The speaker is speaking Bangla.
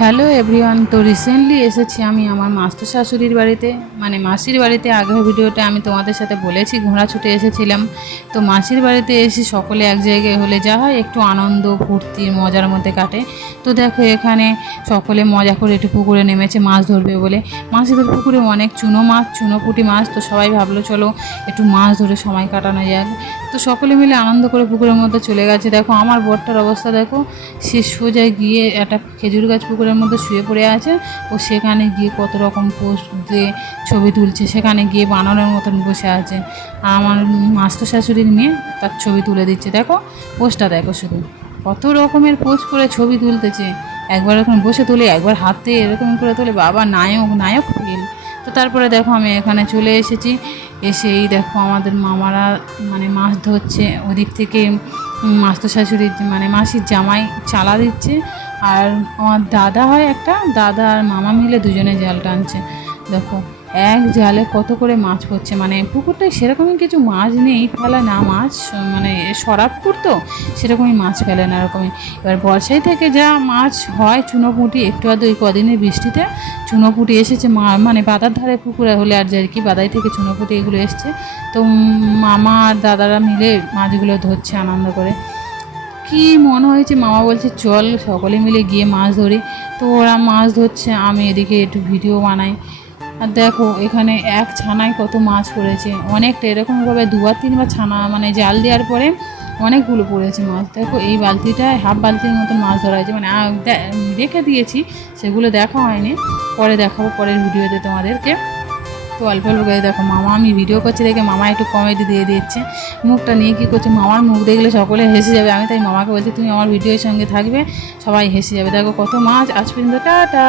Hello everyone. তো রিসেন্টলি এসেছি আমি আমার মাস্তো শাশুড়ির বাড়িতে, মানে মাসির বাড়িতে। আগের ভিডিওতে আমি তোমাদের সাথে বলেছি ঘোড়া ছুটে এসেছিলাম। তো মাসির বাড়িতে এসে সকলে এক জায়গায় হলে যা হয় একটু আনন্দ ফুর্তি মজার মধ্যে কাটে। তো দেখো এখানে সকলে মজা করে একটু পুকুরে নেমেছে মাছ ধরবে বলে। মাসিদের পুকুরে অনেক চুনো মাছ, চুনো পুঁটি মাছ। তো সবাই ভাবলো চলো একটু মাছ ধরে সময় কাটানো যাক। তো সকলে মিলে আনন্দ করে পুকুরের মধ্যে চলে গেছে। দেখো আমার বরটার অবস্থা দেখো, সে সোজায় গিয়ে একটা খেজুর গাছ পুকুরের মধ্যে শুয়ে পড়ে আছে। ও সেখানে গিয়ে কত রকম পোজ দিয়ে ছবি তুলছে, সেখানে গিয়ে বানরের মতন বসে আছে। আর আমার মাস্তো শাশুড়ির মেয়ে তার ছবি তুলে দিচ্ছে। দেখো পোজটা দেখো, শুধু কত রকমের পোজ করে ছবি তুলতেছে। একবার এরকম বসে তোলে, একবার হাতে এরকম করে তোলে, বাবা নায়ক নায়ক ফিল। তো তারপরে দেখো আমি এখানে চলে এসেছি। এসেই দেখো আমাদের মামারা মানে মাছ ধরছে। ওদিক থেকে মাস্তো শাশুড়ির মানে মাসির জামাই চালা দিচ্ছে। আর আমার দাদা হয় একটা, দাদা আর মামা মিলে দুজনে জাল টানছে। দেখো এক জালে কত করে মাছ পড়ছে। মানে পুকুরটায় সেরকমই কিছু মাছ নেই, ফেলে না মাছ, মানে সরাবপুর তো সেরকমই মাছ ফেলে না এরকমই। এবার বর্ষায় থেকে যা মাছ হয় চুনোপুঁটি, একটু আধ ওই কদিনের বৃষ্টিতে চুনোপুঁটি এসেছে মানে বাদার ধারে পুকুরে হলে আর যে আর কি বাদাই থেকে চুনোপুঁটি এগুলো এসছে। তো মামা আর দাদারা মিলে মাছগুলো ধরছে আনন্দ করে। কি মনে হয়েছে, মামা বলছে চল সকলে মিলে গিয়ে মাছ ধরি। তো ওরা মাছ ধরছে, আমি এদিকে একটু ভিডিও বানাই। আর দেখো এখানে এক ছানায় কত মাছ পড়েছে, অনেকটা এরকমভাবে দুবার তিনবার ছানা মানে জাল দেওয়ার পরে অনেকগুলো পড়েছে মাছ। দেখো এই বালতিটায় হাফ বালতির মতন মাছ ধরা হয়েছে, মানে রেখে দিয়েছি, সেগুলো দেখা হয়নি, পরে দেখাবো পরের ভিডিওতে তোমাদেরকে। তো অল্প অল্প করে দেখো মামা, আমি ভিডিও করছি দেখে মামা একটু কমেডি দিয়ে দিচ্ছে, মুখটা নিয়ে কী করছে। মামার মুখ দেখলে সকলে হেসে যাবে, আমি তাই মামাকে বলছি তুমি আমার ভিডিওর সঙ্গে থাকবে, সবাই হেসে যাবে। দেখো কত মাছ আজ পর্যন্ত। টাটা।